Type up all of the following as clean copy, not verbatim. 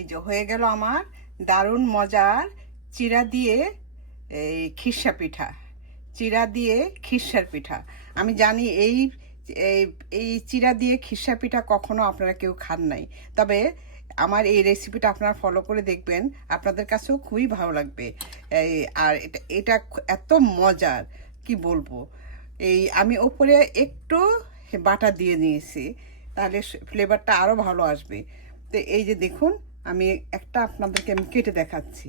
এই যে হয়ে গেল আমার দারুণ মজার চিড়া দিয়ে এই খিরসা পিঠা। চিড়া দিয়ে খিরসার পিঠা। আমি জানি এই এই এই চিড়া দিয়ে খিরসা পিঠা কখনো আপনারা কেউ খান নাই, তবে আমার এই রেসিপিটা আপনারা ফলো করে দেখবেন, আপনাদের কাছেও খুবই ভালো লাগবে। এই আর এটা এটা এত মজার কি বলবো। এই আমি ওপরে একটু বাটা দিয়ে নিয়েছি, তাহলে ফ্লেভারটা আরও ভালো আসবে। তো এই যে দেখুন, আমি একটা আপনাদেরকে আমি কেটে দেখাচ্ছি।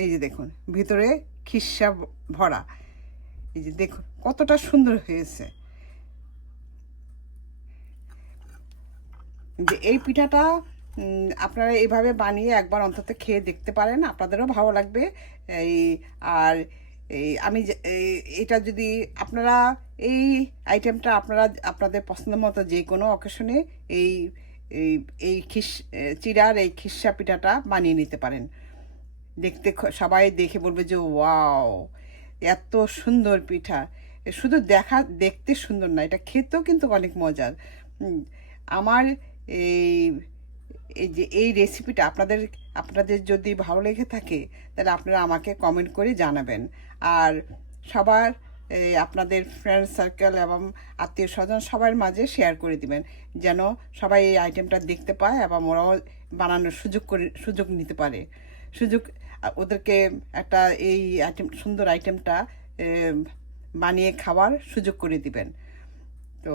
এই যে দেখুন, ভিতরে খিরসা ভরা। এই যে দেখুন কতটা সুন্দর হয়েছে। যে এই পিঠাটা আপনারা এইভাবে বানিয়ে একবার অন্তত খেয়ে দেখতে পারেন, আপনাদেরও ভালো লাগবে। এই আর এই আমি এটা যদি আপনারা এই আইটেমটা আপনারা আপনাদের পছন্দ মতো যে কোনো অকেশনে এই এই এই চিড়ার এই খিরসা পিঠাটা বানিয়ে নিতে পারেন। দেখতে সবাই দেখে বলবে যে ওয়াও, এত সুন্দর পিঠা। শুধু দেখতে সুন্দর না, এটা খেতেও কিন্তু অনেক মজার। আমার এই এই যে এই রেসিপিটা আপনাদের যদি ভালো লেগে থাকে, তাহলে আপনারা আমাকে কমেন্ট করে জানাবেন। আর সবার আপনাদের ফ্রেন্ড সার্কেল এবং আত্মীয় স্বজন সবার মাঝে শেয়ার করে দিবেন, যেন সবাই এই আইটেমটা দেখতে পায় এবং ওরাও বানানোর সুযোগ নিতে পারে। ওদেরকে একটা এই সুন্দর আইটেমটা বানিয়ে খাওয়ার সুযোগ করে দিবেন। তো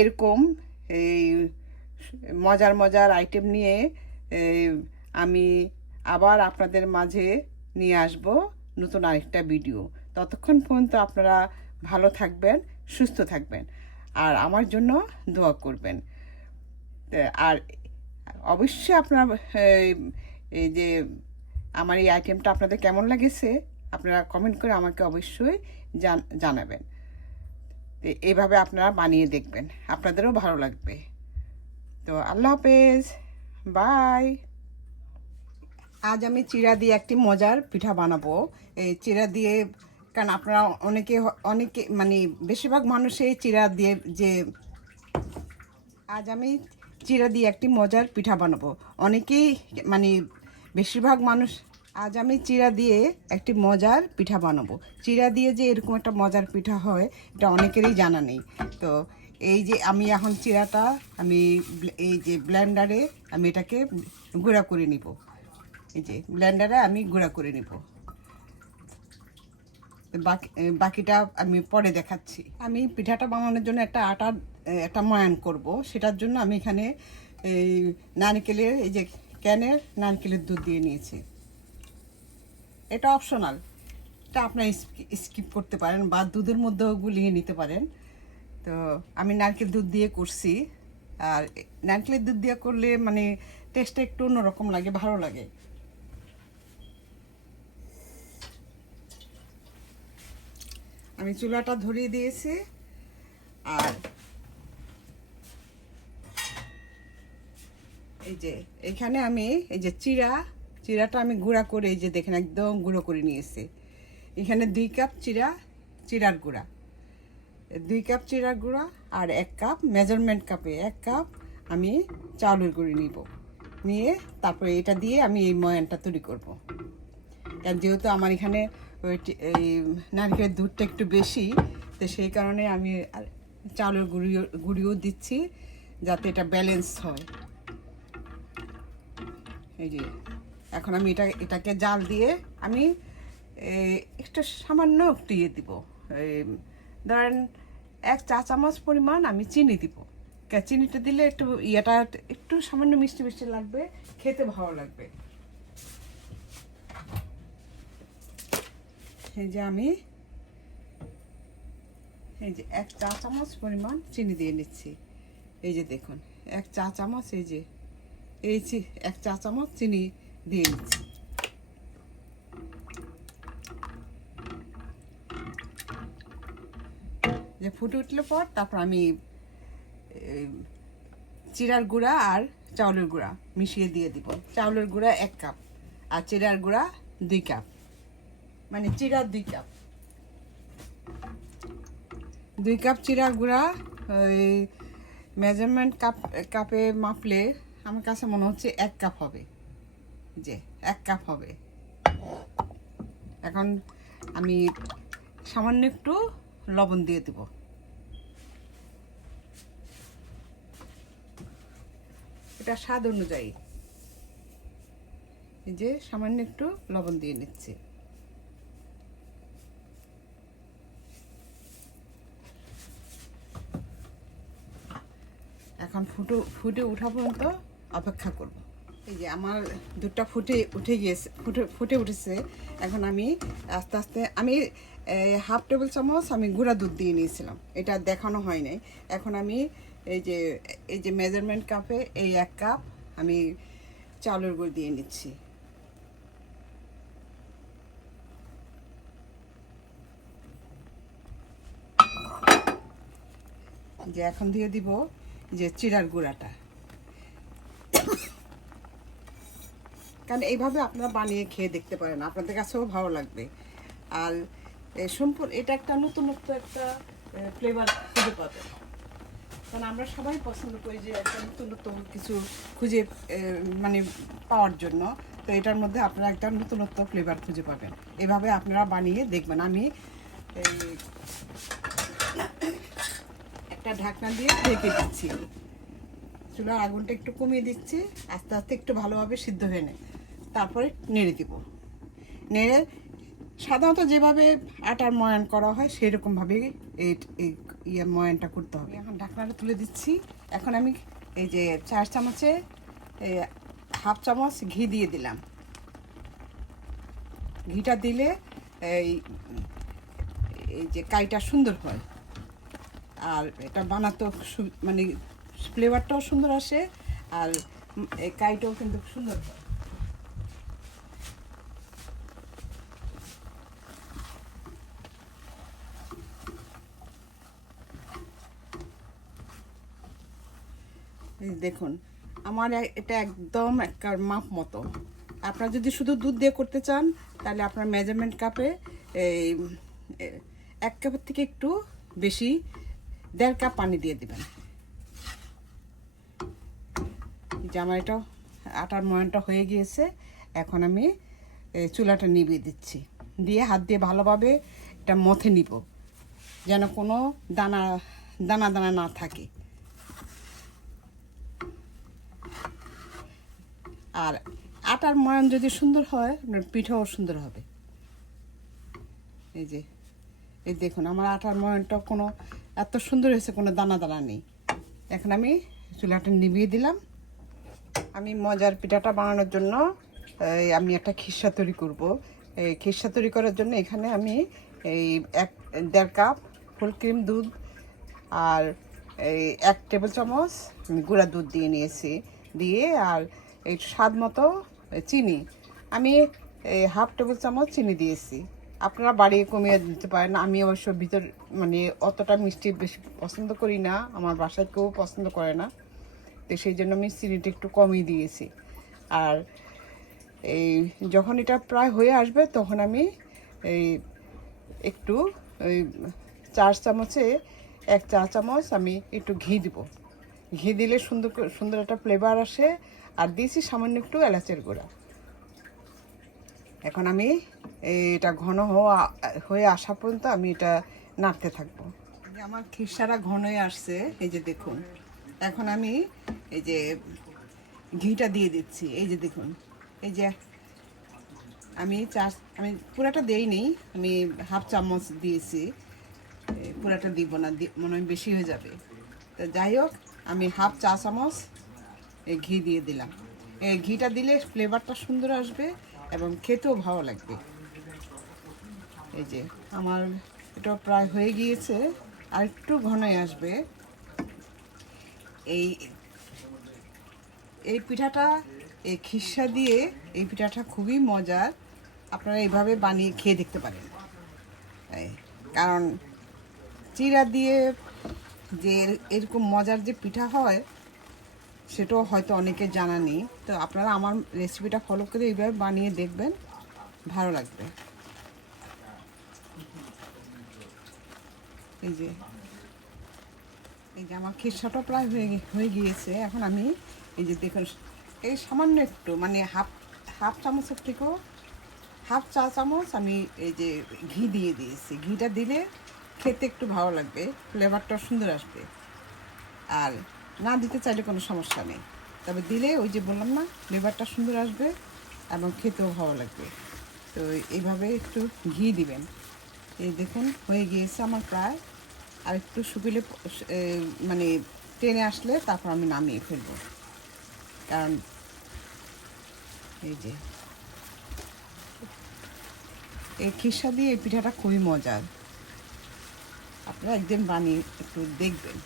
এরকম এই মজার মজার আইটেম নিয়ে আমি আবার আপনাদের মাঝে নিয়ে আসব নতুন আরেকটা ভিডিও। ততক্ষণ পর্যন্ত আপনারা ভালো থাকবেন, সুস্থ থাকবেন, আর আমার জন্য দোয়া করবেন। আর অবশ্যই আপনারা এই যে আমার এই আইটেমটা আপনাদের কেমন লেগেছে আপনারা কমেন্ট করে আমাকে অবশ্যই জানাবেন। এইভাবে আপনারা বানিয়ে দেখবেন, আপনাদেরও ভালো লাগবে। তো আল্লাহ হাফেজ, বাই। আজ আমি চিড়া দিয়ে একটি মজার পিঠা বানাবো। এই চিড়া দিয়ে, কারণ আপনারা অনেকে মানে বেশিরভাগ মানুষই চিড়া দিয়ে আজ আমি চিড়া দিয়ে একটি মজার পিঠা বানাবো। অনেকেই মানে বেশিরভাগ মানুষ আজ আমি চিড়া দিয়ে একটি মজার পিঠা বানাবো। চিড়া দিয়ে যে এরকম একটা মজার পিঠা হয়, এটা অনেকেরই জানা নেই। তো এই যে আমি এখন চিড়াটা এই যে ব্লেন্ডারে আমি এটাকে গুঁড়া করে নিব। এই যে ব্লেন্ডারে আমি গুঁড়া করে নিব। বাকিটা আমি পরে দেখাচ্ছি। আমি পিঠাটা বানানোর জন্য একটা ময়ান করব। সেটার জন্য আমি এখানে এই নারকেলের এই যে ক্যানের নারকেলের দুধ দিয়ে নিয়েছি। এটা অপশনাল, এটা আপনারা স্কিপ করতে পারেন বা দুধের মধ্যেও গুলিয়ে নিতে পারেন। তো আমি নারকেল দুধ দিয়ে করছি। আর নারকেলের দুধ দিয়ে করলে মানে টেস্টটা একটু অন্যরকম লাগে, ভালো লাগে। আমি চুলাটা ধরিয়ে দিয়েছি। আর এই যে এখানে আমি এই যে চিড়াটা আমি গুঁড়া করে, এই যে দেখেন একদম গুঁড়ো করে নিয়েছি। এখানে 2 কাপ চিড়ার গুঁড়া, 2 কাপ চিড়ার গুঁড়া, আর 1 কাপ মেজারমেন্ট কাপে 1 কাপ আমি চাউলের গুঁড়ি নিয়ে তারপরে এটা দিয়ে আমি এই ময়ানটা তৈরি করব। কারণ যেহেতু আমার এখানে এই নারকেলের দুধটা একটু বেশি, তো সেই কারণে আমি চাউলের গুঁড়িও দিচ্ছি, যাতে এটা ব্যালেন্স হয়। এই যে এখন আমি এটাকে জাল দিয়ে আমি একটু সামান্য একটু দিব, ধরেন 1 চা চামচ পরিমাণ আমি চিনি দিব। চিনিটা দিলে একটু একটু সামান্য মিষ্টি মিষ্টি লাগবে, খেতে ভালো লাগবে। এই যে আমি এই যে 1 চা চামচ পরিমাণ চিনি দিয়ে নিচ্ছি। এই যে দেখুন 1 চা চামচ, এই যে 1 চা চামচ চিনি দিয়ে নিচ্ছি। যে ফুটে উঠলে পর তারপর আমি চিড়ার গুঁড়া আর চাউলের গুঁড়া মিশিয়ে দিয়ে দিব। চাউলের গুঁড়া 1 কাপ আর চিড়ার গুঁড়া 2 কাপ, মানে চিড়া 2 কাপ। 2 কাপ চিড়ার গুঁড়া, মেজারমেন্ট কাপে মাপলে আমার কাছে মনে হচ্ছে 1 কাপ হবে, যে 1 কাপ হবে। এখন আমি সামান্য একটু লবণ দিয়ে দেব। এটা স্বাদ অনুযায়ী, এই যে সামান্য একটু লবণ দিয়ে নিচ্ছি। এখন ফুটে ওঠা পর্যন্ত অপেক্ষা করব। এই যে আমার দুধটা ফুটে উঠেছে। এখন আমি আস্তে আস্তে আমি হাফ টেবিল চামচ আমি গুঁড়া দুধ দিয়ে নিয়েছিলাম, এটা দেখানো হয় নাই। এখন আমি এই যে মেজারমেন্ট কাপে এই 1 কাপ আমি চাউলের গুঁড়ো দিয়ে নিচ্ছি। যে এখন দিয়ে দিব যে চিড়ার গুঁড়াটা, কারণ এইভাবে আপনারা বানিয়ে খেয়ে দেখতে পারেন, আপনাদের কাছেও ভালো লাগবে। আর সম্পূর্ণ এটা একটা নতুনত্ব একটা ফ্লেভার খুঁজে পাবেন, কারণ আমরা সবাই পছন্দ করি যে একটা নতুনত্ব কিছু খুঁজে মানে পাওয়ার জন্য। তো এটার মধ্যে আপনারা একটা নতুনত্ব ফ্লেভার খুঁজে পাবেন, এভাবে আপনারা বানিয়ে দেখবেন। আমি একটা ঢাকনা দিয়ে ঢেকে দিচ্ছি, চুলার আগুনটা একটু কমিয়ে দিচ্ছি, আস্তে আস্তে একটু ভালোভাবে সিদ্ধ হয়ে নেয়, তারপরে নেড়ে দিব। নেড়ে সাধারণত যেভাবে আটার ময়ান করা হয় সেরকমভাবেই এই ময়ানটা করতে হবে। এখন ঢাকনাটা তুলে দিচ্ছি। এখন আমি এই যে 4 চামচে হাফ চামচ ঘি দিয়ে দিলাম। ঘিটা দিলে এই যে কাইটা সুন্দর হয়, আর এটা বানাতেও মানে ফ্লেভারটাও সুন্দর আসে, আর এই কাইটাও কিন্তু সুন্দর হয়। দেখুন আমার এটা একদম একটা মাপ মতো। আপনারা যদি শুধু দুধ দিয়ে করতে চান তাহলে আপনার মেজারমেন্ট কাপে এই 1 কাপের থেকে একটু বেশি 1.5 কাপ পানি দিয়ে দিবেন। যে আমার এটা আটার ময়ানটা হয়ে গিয়েছে। এখন আমি চুলাটা নিভিয়ে দিচ্ছি, দিয়ে হাত দিয়ে ভালোভাবে এটা মথে নিব, যেন কোনো দানা দানা দানা না থাকে। আর আটার ময়ান যদি সুন্দর হয় আপনার পিঠাও সুন্দর হবে। এই দেখুন আমার আটার ময়ানটা কোনো এত সুন্দর হয়েছে, কোনো দানা দানা নেই। এখন আমি চুলাটা নিভিয়ে দিলাম। আমি মজার পিঠাটা বানানোর জন্য আমি একটা খিরসা তৈরি করব। এই খিরসা তৈরি করার জন্য এখানে আমি এই 1.5 কাপ ফুল ক্রিম দুধ আর এই 1 টেবিল চামচ গুঁড়া দুধ দিয়ে নিয়েছি, দিয়ে আর এই স্বাদ মতো চিনি আমি এই হাফ টেবিল চামচ চিনি দিয়েছি। আপনারা বাড়িয়ে কমিয়ে দিতে পারেন। আমি অবশ্য মানে অতটা মিষ্টি বেশি পছন্দ করি না, আমার বাসায় কেউ পছন্দ করে না, তো সেই জন্য আমি চিনিটা একটু কমই দিয়েছি। আর এই যখন এটা প্রায় হয়ে আসবে তখন আমি এই একটু ওই 4 চামচে 1 চা চামচ আমি একটু ঘি দিব। ঘি দিলে সুন্দর একটা ফ্লেভার আসে। আর দিয়েছি সামান্য একটু এলাচের গুঁড়া। এখন আমি এটা ঘন হয়ে আসা পর্যন্ত আমি এটা নাড়তে থাকবো। আমার খিরসাটা ঘন হয়ে আসছে, এই যে দেখুন। এখন আমি এই যে ঘিটা দিয়ে দিচ্ছি। এই যে দেখুন, এই যে আমি পুরাটা দেইনি, আমি হাফ চামচ দিয়েছি, পুরাটা দিব না, মনে হয় বেশি হয়ে যাবে। তো যাই হোক, আমি হাফ চা চামচ এই ঘি দিয়ে দিলাম। এই ঘিটা দিলে ফ্লেভারটা সুন্দর আসবে এবং খেতেও ভালো লাগবে। এই যে আমার এটা প্রায় হয়ে গিয়েছে, আর একটু ঘনই আসবে। এই পিঠাটা এই খিরসা দিয়ে এই পিঠাটা খুবই মজার, আপনারা এইভাবে বানিয়ে খেয়ে দেখতে পারেন। কারণ চিড়া দিয়ে যে এরকম মজার যে পিঠা হয় সেটাও হয়তো অনেকে জানা নেই। তো আপনারা আমার রেসিপিটা ফলো করে এইভাবে বানিয়ে দেখবেন, ভালো লাগবে। এই যে আমার খিরসাটা প্রায় হয়ে গিয়েছে। এখন আমি এই যে দেখুন এই সামান্য একটু মানে হাফ চামচের থেকেও হাফ চা চামচ আমি এই যে ঘি দিয়ে দিয়েছি। ঘিটা দিলে খেতে একটু ভালো লাগবে, ফ্লেভারটা সুন্দর আসবে। আর না দিতে চাইলে কোনো সমস্যা নেই, তবে দিলে ওই যে বললাম না, ফ্লেভারটা সুন্দর আসবে এবং খেতেও ভালো লাগবে। তো এইভাবে একটু ঘি দিবেন। এই দেখুন হয়ে গিয়েছে আমার প্রায়। আর একটু শুকিয়ে মানে টেনে আসলে তারপর আমি নামিয়ে ফেলবো। কারণ এই যে এই খিরসা দিয়ে এই পিঠাটা খুবই মজার, আপনারা একদিন বানিয়ে একটু দেখবেন।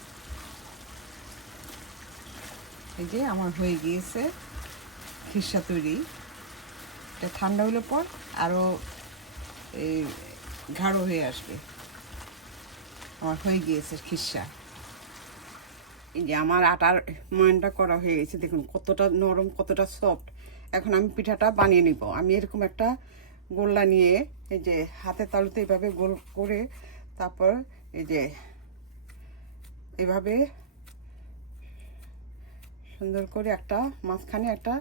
এই যে আমার হয়ে গিয়েছে খিরসা তৈরি। এটা ঠান্ডা হলে পর আরও এই গাঢ় হয়ে আসবে। আমার হয়ে গিয়েছে খিরসা। এই যে আমার আটার ময়নটা করা হয়ে গেছে, দেখুন কতটা নরম, কতটা সফট। এখন আমি পিঠাটা বানিয়ে নিব। আমি এরকম একটা গোল্লা নিয়ে এই যে হাতের তালুতে এইভাবে গোল করে, তারপর এই যে এভাবে সুন্দর করে একটা মাঝখানে একটা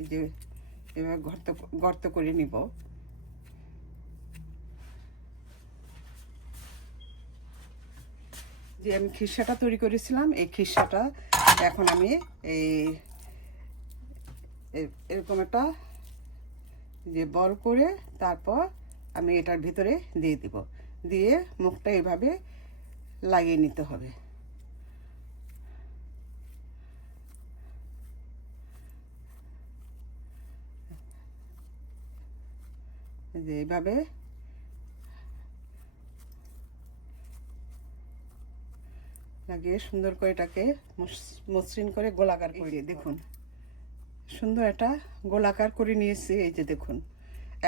এই যে এভাবে গর্ত করে নিব। যে আমি খিরসাটা তৈরি করেছিলাম, এই খিরসাটা এখন আমি এই এরকম একটা যে বল করে তারপর আমি এটার ভিতরে দিয়ে দিব। দিয়ে মুখটা এভাবে লাগিয়ে নিতে হবে। যে এইভাবে লাগিয়ে সুন্দর করে এটাকে মসৃণ করে গোলাকার করে, দেখুন সুন্দর একটা গোলাকার করে নিয়েছি। এই যে দেখুন,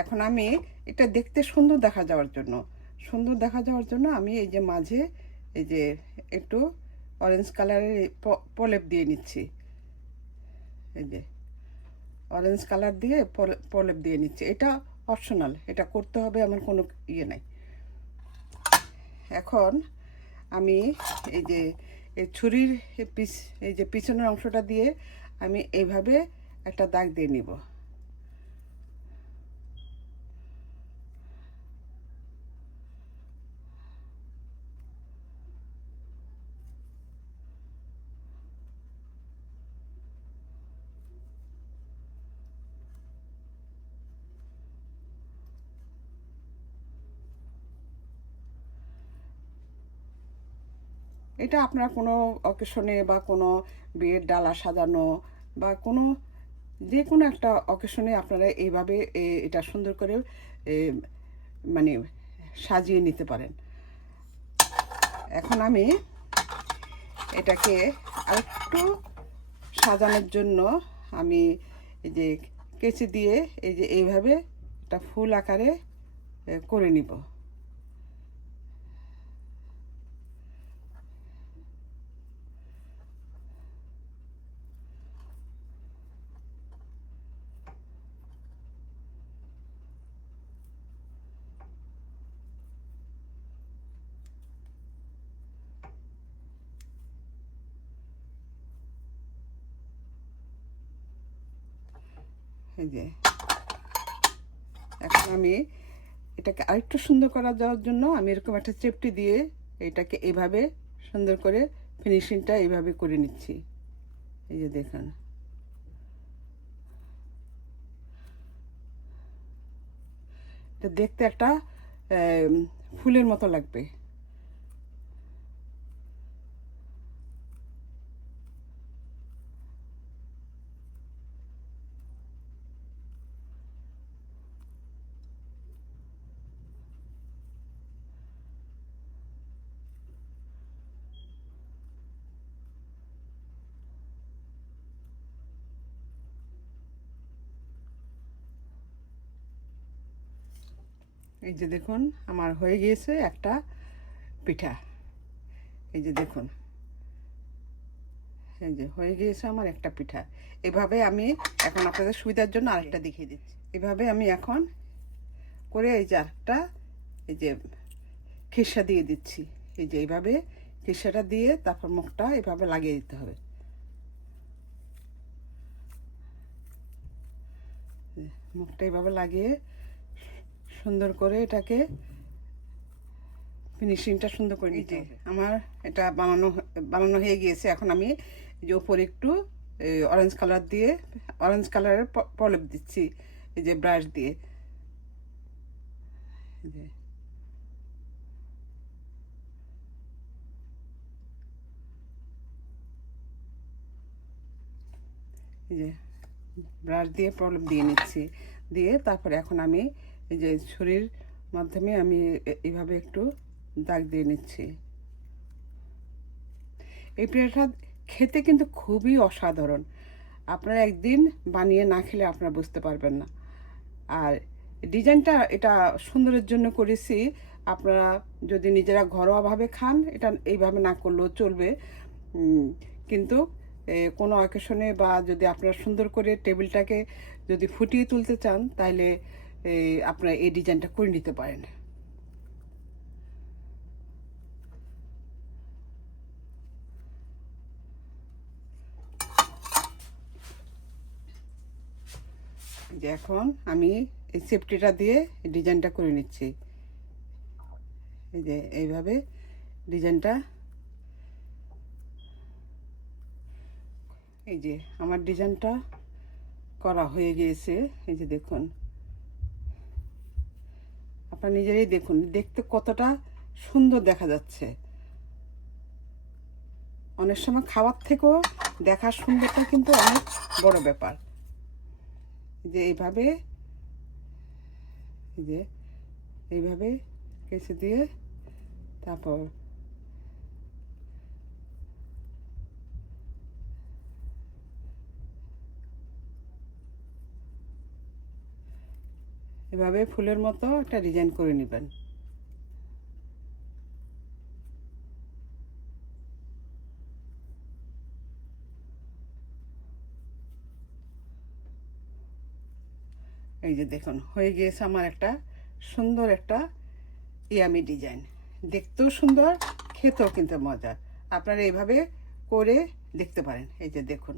এখন আমি এটা দেখতে সুন্দর দেখা যাওয়ার জন্য আমি এই যে মাঝে এই যে একটু অরেঞ্জ কালারের প্রলেপ দিয়ে নিচ্ছি। এই যে অরেঞ্জ কালার দিয়ে প্রলেপ দিয়ে নিচ্ছি। এটা অপশনাল, এটা করতে হবে এমন কোনো ইয়ে নাই। এখন আমি এই যে এই ছুরির এই যে পিছনের অংশটা দিয়ে আমি এইভাবে একটা দাগ দিয়ে নিব। এটা আপনার কোনো অকেশনে বা কোনো বিয়ের ডালা সাজানো বা কোনো যে কোনো একটা অকেশনে আপনারা এইভাবে এটা সুন্দর করে মানে সাজিয়ে নিতে পারেন। এখন আমি এটাকে আরেকটু সাজানোর জন্য আমি এই যে কেচি দিয়ে এই যে এইভাবে একটা ফুল আকারে করে নিব। এই যে এখন আমি এটাকে আরেকটু সুন্দর করা যাওয়ার জন্য আমি এরকম একটা চেপটি দিয়ে এটাকে এইভাবে সুন্দর করে ফিনিশিংটা এইভাবে করে নিচ্ছি। এই যে দেখুন, এটা দেখতে একটা ফুলের মতো লাগবে। এই যে দেখুন আমার হয়ে গিয়েছে একটা পিঠা। এই যে দেখুন, এই যে হয়ে গিয়েছে আমার একটা পিঠা। এভাবে আমি এখন আপনাদের সুবিধার জন্য আরেকটা দেখিয়ে দিচ্ছি। এভাবে আমি এখন করে এই যে আরেকটা এই যে খিরসা দিয়ে দিচ্ছি। এই যে এইভাবে খিসাটা দিয়ে তারপর মুখটা এভাবে লাগিয়ে দিতে হবে। মুখটা এভাবে লাগিয়ে সুন্দর করে এটাকে ফিনিশিংটা সুন্দর করে নিতে হবে। আমার এটা বানানো হয়ে গিয়েছে। এখন আমি যে উপরে একটু অরেঞ্জ কালার দিয়ে অরেঞ্জ কালারের প্রলেপ দিচ্ছি এই যে ব্রাশ দিয়ে। এই যে ব্রাশ দিয়ে প্রলেপ দিয়ে নিচ্ছি, দিয়ে তারপরে এখন আমি এই যে ছুরির মাধ্যমে আমি এইভাবে একটু দাগ দিয়ে নিচ্ছি। এই পিঠাটা খেতে কিন্তু খুবই অসাধারণ। আপনারা একদিন বানিয়ে না খেলে আপনারা বুঝতে পারবেন না। আর ডিজাইনটা এটা সুন্দরের জন্য করেছি। আপনারা যদি নিজেরা ঘরোয়াভাবে খান এটা এইভাবে না করলেও চলবে, কিন্তু কোনো অকেশনে বা যদি আপনারা সুন্দর করে টেবিলটাকে যদি ফুটিয়ে তুলতে চান তাহলে আপনারা এই ডিজাইনটা করে নিতে পারেন। যে এখন আমি এই সেফটিটা দিয়ে ডিজাইনটা করে নিচ্ছি। এই যে এইভাবে ডিজাইনটা, এই যে আমার ডিজাইনটা করা হয়ে গিয়েছে। এই যে দেখুন, আপনারা নিজেরাই দেখুন দেখতে কতটা সুন্দর দেখা যাচ্ছে। অনেক সময় খাওয়ার থেকেও দেখার সুন্দরটা কিন্তু অনেক বড় ব্যাপার। যে এইভাবে এইভাবে কেচে দিয়ে তারপর এভাবে ফুলের মতো একটা ডিজাইন করে নেবেন। এই যে দেখুন হয়ে গিয়েছে আমার একটা সুন্দর একটা ইয়ামি ডিজাইন। দেখতেও সুন্দর, খেতেও কিন্তু মজা। আপনারা এইভাবে করে দেখতে পারেন। এই যে দেখুন,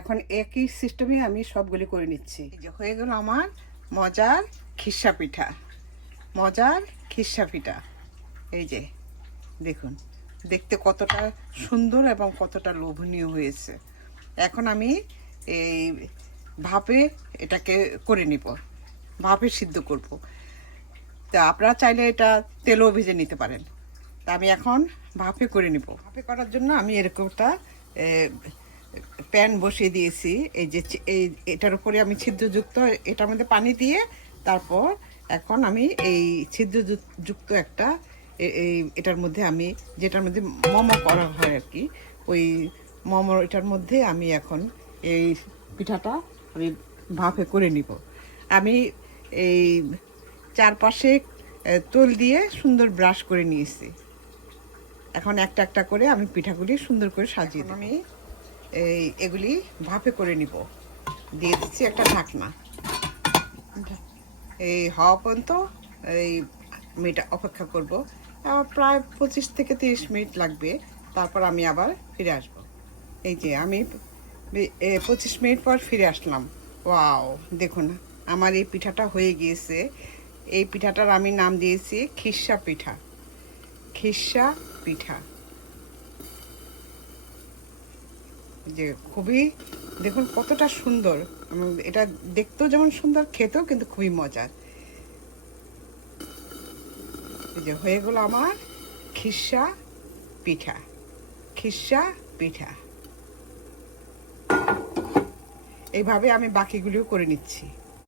এখন একই সিস্টেমে আমি সবগুলি করে নিচ্ছি। এই যে হয়ে গেল আমার মজার খিসা পিঠা, মজার খিসা পিঠা। এই যে দেখুন দেখতে কতটা সুন্দর এবং কতটা লোভনীয় হয়েছে। এখন আমি এই ভাপে এটাকে করে নিব, ভাপে সিদ্ধ করব। তা আপনারা চাইলে এটা তেলও ভেজে নিতে পারেন। তা আমি এখন ভাপে করে নিব। ভাপে করার জন্য আমি এরকমটা প্যান বসিয়ে দিয়েছি। এই যে এটার উপরে আমি ছিদ্রযুক্ত, এটার মধ্যে পানি দিয়ে তারপর এখন আমি এই ছিদ্রযুক্ত একটা এটার মধ্যে আমি যেটার মধ্যে মোমো করা হয় আর কি, ওই মোমো এটার মধ্যে আমি এখন এই পিঠাটা আমি ভাপে করে নিব। আমি এই চারপাশে তোল দিয়ে সুন্দর ব্রাশ করে নিয়েছি। এখন একটা একটা করে আমি পিঠাগুলি সুন্দর করে সাজিয়ে দেব। আমি এগুলি ভাপে করে নিব। দিয়ে দিচ্ছি একটা ঢাকনা। এই হওয়া পর্যন্ত এই আমি অপেক্ষা করব। প্রায় 25 থেকে 30 মিনিট লাগবে। তারপর আমি আবার ফিরে আসব। এই যে আমি 25 মিনিট পর ফিরে আসলাম। ওয়াও, দেখুন আমার এই পিঠাটা হয়ে গিয়েছে। এই পিঠাটার আমি নাম দিয়েছি খিসা পিঠা। খিসা পিঠা যে খুবই দেখুন কতটা সুন্দর। এটা দেখতেও যেমন সুন্দর, খেতেও কিন্তু খুবই মজার। এই যে হয়ে গেল আমার খিসা পিঠা। খিসা পিঠা এইভাবে আমি বাকিগুলিও করে নিচ্ছি।